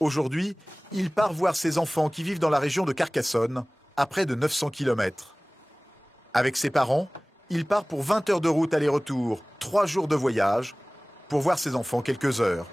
Aujourd'hui, il part voir ses enfants qui vivent dans la région de Carcassonne, à près de 900 km. Avec ses parents, il part pour 20 heures de route aller-retour, 3 jours de voyage, pour voir ses enfants quelques heures.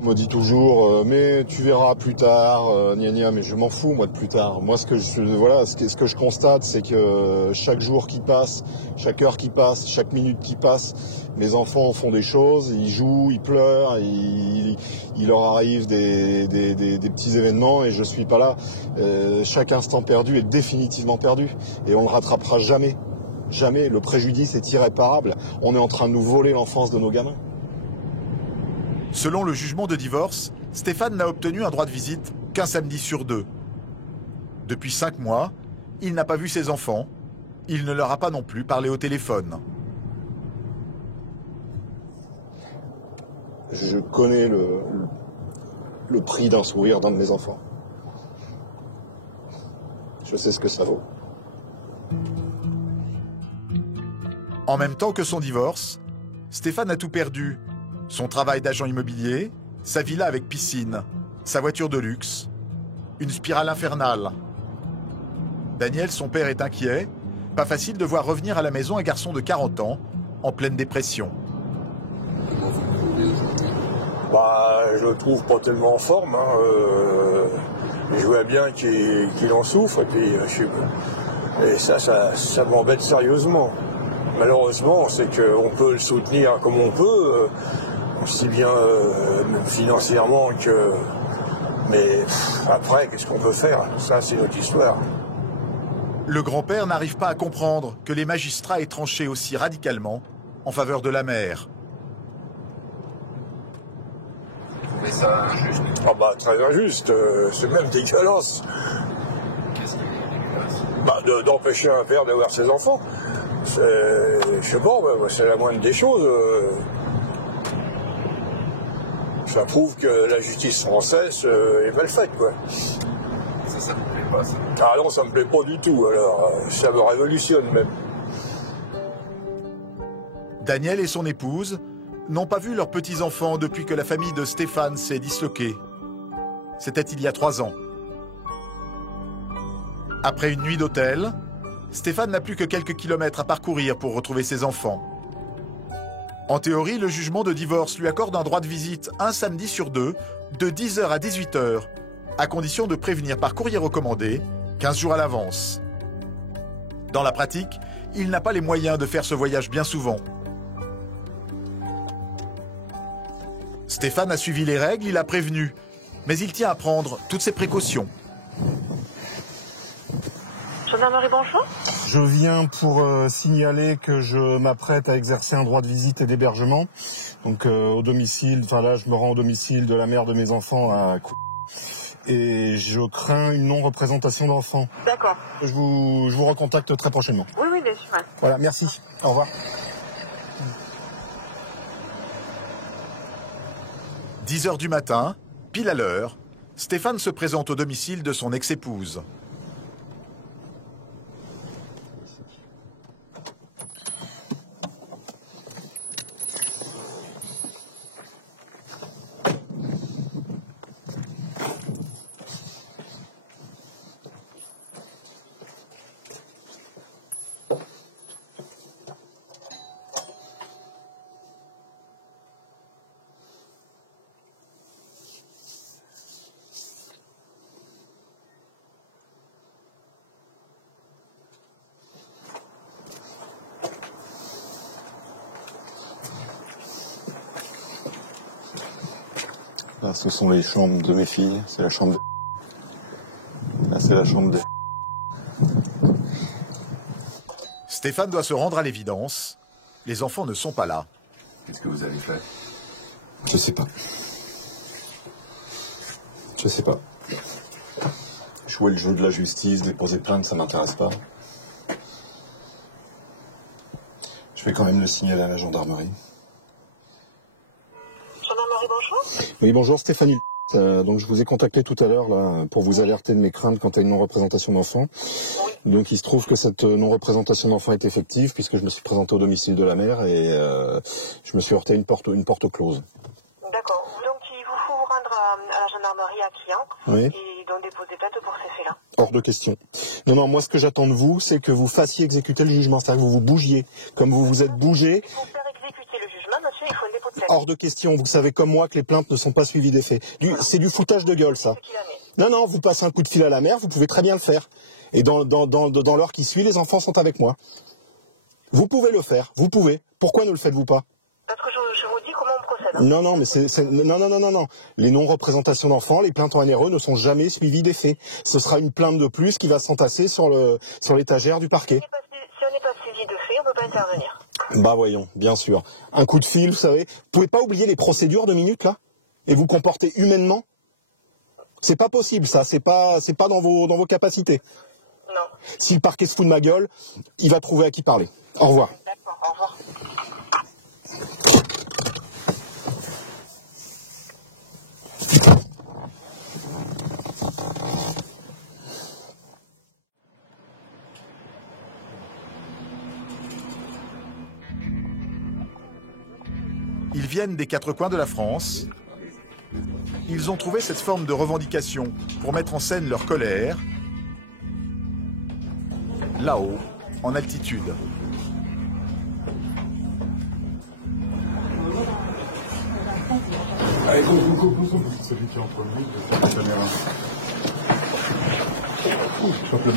On me dit toujours, mais tu verras plus tard, gna gna, mais je m'en fous, moi, de plus tard. Moi, ce que je constate, c'est que chaque jour qui passe, chaque heure qui passe, chaque minute qui passe, mes enfants font des choses, ils jouent, ils pleurent, il leur arrive des petits événements et je suis pas là. Chaque instant perdu est définitivement perdu et on ne le rattrapera jamais. Jamais. Le préjudice est irréparable. On est en train de nous voler l'enfance de nos gamins. Selon le jugement de divorce, Stéphane n'a obtenu un droit de visite qu'un samedi sur 2. Depuis 5 mois, il n'a pas vu ses enfants. Il ne leur a pas non plus parlé au téléphone. Je connais le prix d'un sourire d'un de mes enfants. Je sais ce que ça vaut. En même temps que son divorce, Stéphane a tout perdu. Son travail d'agent immobilier, sa villa avec piscine, sa voiture de luxe, une spirale infernale. Daniel, son père, est inquiet. Pas facile de voir revenir à la maison un garçon de 40 ans, en pleine dépression. Comment vous le trouvez aujourd'hui? Je le trouve pas tellement en forme. Je vois bien qu'il en souffre et puis et ça m'embête sérieusement. Malheureusement, c'est qu'on peut le soutenir comme on peut, aussi bien financièrement que... Mais après, qu'est-ce qu'on peut faire? Ça, c'est notre histoire. Le grand-père n'arrive pas à comprendre que les magistrats aient tranché aussi radicalement en faveur de la mère. Vous trouvez ça injuste? Très injuste, c'est même dégueulasse. Qu'est-ce qui est dégueulasse? D'empêcher un père d'avoir ses enfants. Je sais pas, c'est la moindre des choses. Ça prouve que la justice française est mal faite, quoi. Ça vous plaît pas, ça? Ah non, ça me plaît pas du tout, alors ça me révolutionne même. Daniel et son épouse n'ont pas vu leurs petits-enfants depuis que la famille de Stéphane s'est disloquée. C'était il y a 3 ans. Après une nuit d'hôtel, Stéphane n'a plus que quelques kilomètres à parcourir pour retrouver ses enfants. En théorie, le jugement de divorce lui accorde un droit de visite un samedi sur 2, de 10h à 18h, à condition de prévenir par courrier recommandé 15 jours à l'avance. Dans la pratique, il n'a pas les moyens de faire ce voyage bien souvent. Stéphane a suivi les règles, il a prévenu, mais il tient à prendre toutes ses précautions. Gendarmerie, bonjour. Je viens pour signaler que je m'apprête à exercer un droit de visite et d'hébergement. Donc au domicile, là je me rends au domicile de la mère de mes enfants à et je crains une non-représentation d'enfants. D'accord. Je vous recontacte très prochainement. Oui, bien sûr. Voilà, merci. Au revoir. 10h du matin, pile à l'heure, Stéphane se présente au domicile de son ex-épouse. Là, ce sont les chambres de mes filles. C'est la chambre de... Là, c'est la chambre de... Stéphane doit se rendre à l'évidence. Les enfants ne sont pas là. Qu'est-ce que vous avez fait? Je sais pas. Je sais pas. Jouer le jeu de la justice, déposer plainte, ça m'intéresse pas. Je vais quand même le signaler à la gendarmerie. Gendarmerie, bonjour. Oui, bonjour Stéphanie. Donc je vous ai contacté tout à l'heure là pour vous alerter de mes craintes quant à une non-représentation d'enfants. Donc il se trouve que cette non-représentation d'enfants est effective puisque je me suis présenté au domicile de la mère et je me suis heurté à une porte close. D'accord. Donc il vous faut vous rendre à la gendarmerie à Quillan Oui. et donc déposer plainte pour ces faits-là. Hors de question. Non, moi ce que j'attends de vous, c'est que vous fassiez exécuter le jugement, c'est-à-dire que vous vous bougiez, comme vous vous êtes bougé. Pour faire exécuter le jugement, monsieur, il faut un dépôt de plainte. Hors de question, vous savez comme moi que les plaintes ne sont pas suivies des faits. C'est du foutage de gueule ça. Non, vous passez un coup de fil à la mère, vous pouvez très bien le faire. Et dans l'heure qui suit, les enfants sont avec moi. Vous pouvez le faire, vous pouvez. Pourquoi ne le faites-vous pas? Parce que je vous dis comment on procède. Non, mais non. Les non-représentations d'enfants, les plaintes en NRE ne sont jamais suivies des faits. Ce sera une plainte de plus qui va s'entasser sur l'étagère du parquet. Si on n'est pas suivi de fait, on ne peut pas intervenir. Bah voyons, bien sûr. Un coup de fil, vous savez. Vous pouvez pas oublier les procédures de minutes là et vous comporter humainement. C'est pas possible ça. C'est pas dans vos capacités. Non. Si le parquet se fout de ma gueule, il va trouver à qui parler. Au revoir. D'accord, au revoir. Ils viennent des quatre coins de la France. Ils ont trouvé cette forme de revendication pour mettre en scène leur colère, là-haut, en altitude. Allez, go. Celui qui est en premier, la caméra. Chope le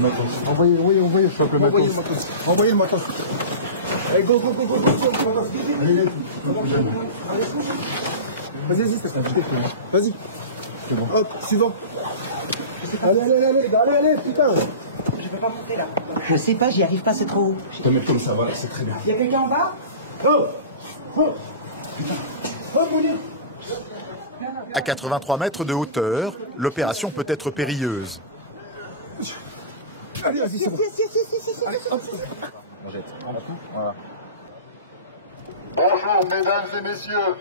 matos. Envoyez, chope le matos. Envoyez le matos. Allez, go. Allez, vas-y, ça sera vite. Vas-y. C'est bon. Hop, suivant. Allez, putain. Je peux pas monter là. Je sais pas, j'y arrive pas, c'est trop haut. Je te mets comme ça, voilà, c'est très bien. Il y a quelqu'un en bas? Putain. Mounir. À 83 mètres de hauteur, l'opération peut être périlleuse. Allez, vas-y, c'est bon. Allez, hop. Voilà. Bonjour mesdames et messieurs,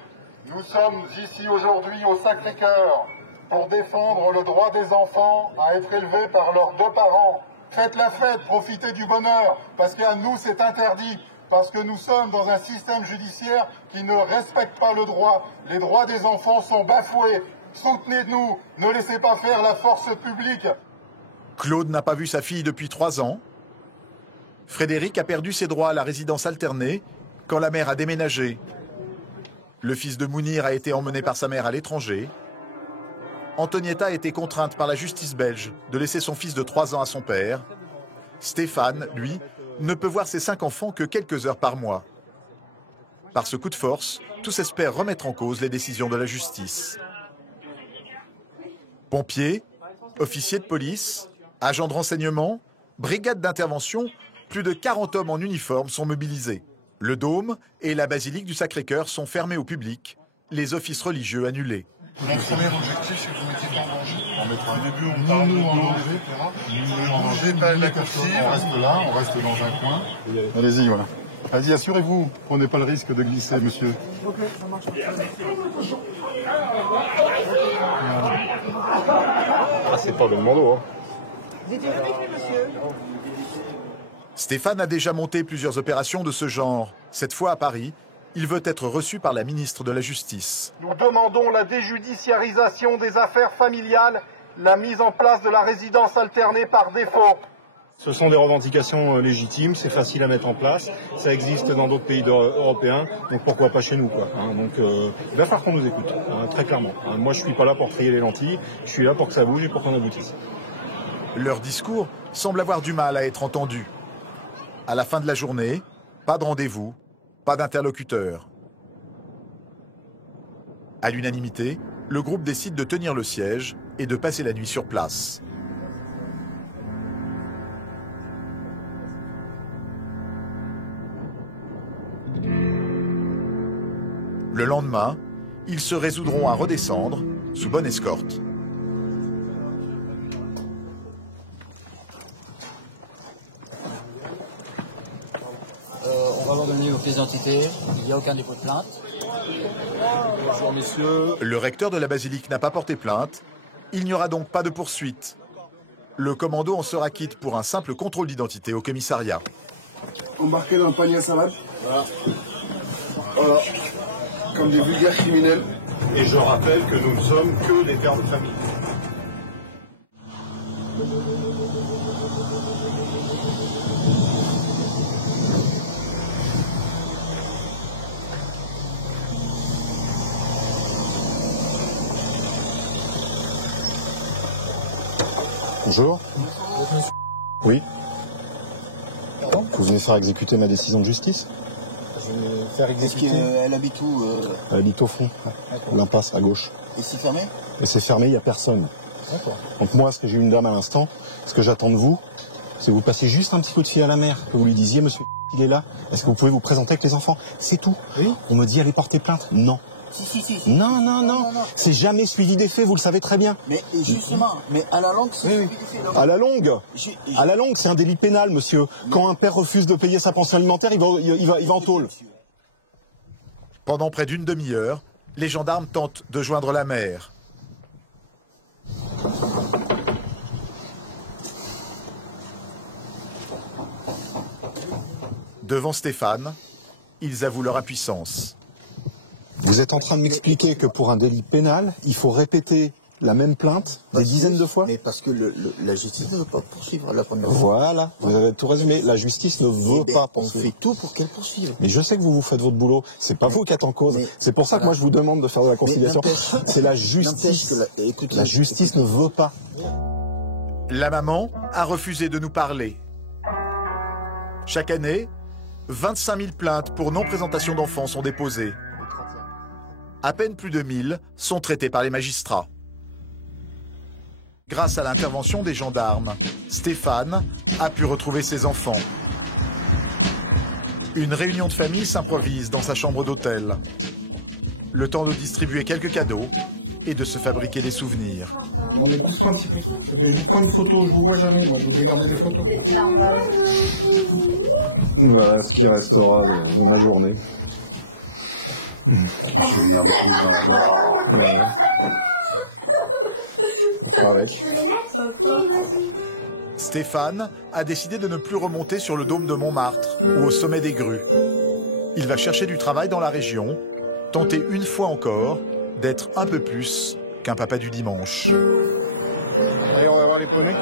nous sommes ici aujourd'hui au Sacré-Cœur pour défendre le droit des enfants à être élevés par leurs deux parents. Faites la fête, profitez du bonheur, parce qu'à nous c'est interdit, parce que nous sommes dans un système judiciaire qui ne respecte pas le droit. Les droits des enfants sont bafoués. Soutenez-nous, ne laissez pas faire la force publique. Claude n'a pas vu sa fille depuis 3 ans. Frédéric a perdu ses droits à la résidence alternée quand la mère a déménagé. Le fils de Mounir a été emmené par sa mère à l'étranger. Antonietta a été contrainte par la justice belge de laisser son fils de 3 ans à son père. Stéphane, lui, ne peut voir ses 5 enfants que quelques heures par mois. Par ce coup de force, tous espèrent remettre en cause les décisions de la justice. Pompiers, officiers de police, agents de renseignement, brigades d'intervention, plus de 40 hommes en uniforme sont mobilisés. Le Dôme et la basilique du Sacré-Cœur sont fermés au public, les offices religieux annulés. Mon premier objectif, c'est que vous ne mettez pas en danger. On mettra au début, on parle de danger, pas la coursive. On reste là, on reste dans un coin. Allez-y, voilà. Vas-y, assurez-vous, prenez pas le risque de glisser, monsieur. Ok, ça marche. Ah, c'est pas le Belmondo, hein. Vous étiez avec lui, monsieur? Stéphane a déjà monté plusieurs opérations de ce genre. Cette fois à Paris, il veut être reçu par la ministre de la Justice. Nous demandons la déjudiciarisation des affaires familiales, la mise en place de la résidence alternée par défaut. Ce sont des revendications légitimes, c'est facile à mettre en place, ça existe dans d'autres pays européens, donc pourquoi pas chez nous, quoi. Donc il va falloir qu'on nous écoute, très clairement. Moi je suis pas là pour trier les lentilles, je suis là pour que ça bouge et pour qu'on aboutisse. Leur discours semble avoir du mal à être entendu. À la fin de la journée, pas de rendez-vous, pas d'interlocuteur. À l'unanimité, le groupe décide de tenir le siège et de passer la nuit sur place. Le lendemain, ils se résoudront à redescendre sous bonne escorte. On va leur donner vos pièces d'identité, il n'y a aucun dépôt de plainte. Bonjour messieurs. Le recteur de la basilique n'a pas porté plainte. Il n'y aura donc pas de poursuite. Le commando en sera quitte pour un simple contrôle d'identité au commissariat. Embarqués dans le panier à salade. Voilà. Comme des vulgaires criminels. Et je rappelle que nous ne sommes que des pères de famille. Bonjour. Oui. Pardon ? Vous venez faire exécuter ma décision de justice? Je vais faire exécuter. Elle habite où Elle habite au fond, l'impasse à gauche. Et c'est fermé? Et c'est fermé, il n'y a personne. D'accord. Donc moi, ce que j'ai eu une dame à l'instant, ce que j'attends de vous, c'est que vous passiez juste un petit coup de fil à la mère, que vous lui disiez, monsieur, il est là, est-ce que vous pouvez vous présenter avec les enfants? C'est tout. Oui. On me dit, allez porter plainte. Non. Si. Non. C'est jamais suivi des faits, vous le savez très bien. Mais justement, mais à la longue, c'est suivi des faits. À la longue, c'est un délit pénal, monsieur. Quand un père refuse de payer sa pension alimentaire, il va en tôle. Pendant près d'une demi-heure, les gendarmes tentent de joindre la mère. Devant Stéphane, ils avouent leur impuissance. Vous êtes en train de m'expliquer que pour un délit pénal, il faut répéter la même plainte des dizaines de fois? Mais parce que la justice ne veut pas poursuivre la première fois. Voilà, vous avez tout résumé. La justice ne veut pas poursuivre. On fait tout pour qu'elle poursuive. Mais je sais que vous faites votre boulot. C'est pas vous qui êtes en cause. C'est pour ça que moi je vous demande de faire de la conciliation. C'est la justice. La justice ne veut pas. La maman a refusé de nous parler. Chaque année, 25 000 plaintes pour non-présentation d'enfants sont déposées. À peine plus de 1000 sont traitées par les magistrats. Grâce à l'intervention des gendarmes, Stéphane a pu retrouver ses enfants. Une réunion de famille s'improvise dans sa chambre d'hôtel. Le temps de distribuer quelques cadeaux et de se fabriquer des souvenirs. Non mais pousse-toi un petit peu. Je vais vous prendre une photo, je vous vois jamais, moi je vais garder des photos. Voilà ce qui restera de ma journée. Souvenir de tous dans la boîte. Ouais. Avec. Stéphane a décidé de ne plus remonter sur le dôme de Montmartre ou au sommet des grues. Il va chercher du travail dans la région, tenter une fois encore d'être un peu plus qu'un papa du dimanche. Allez, on va voir les poneys.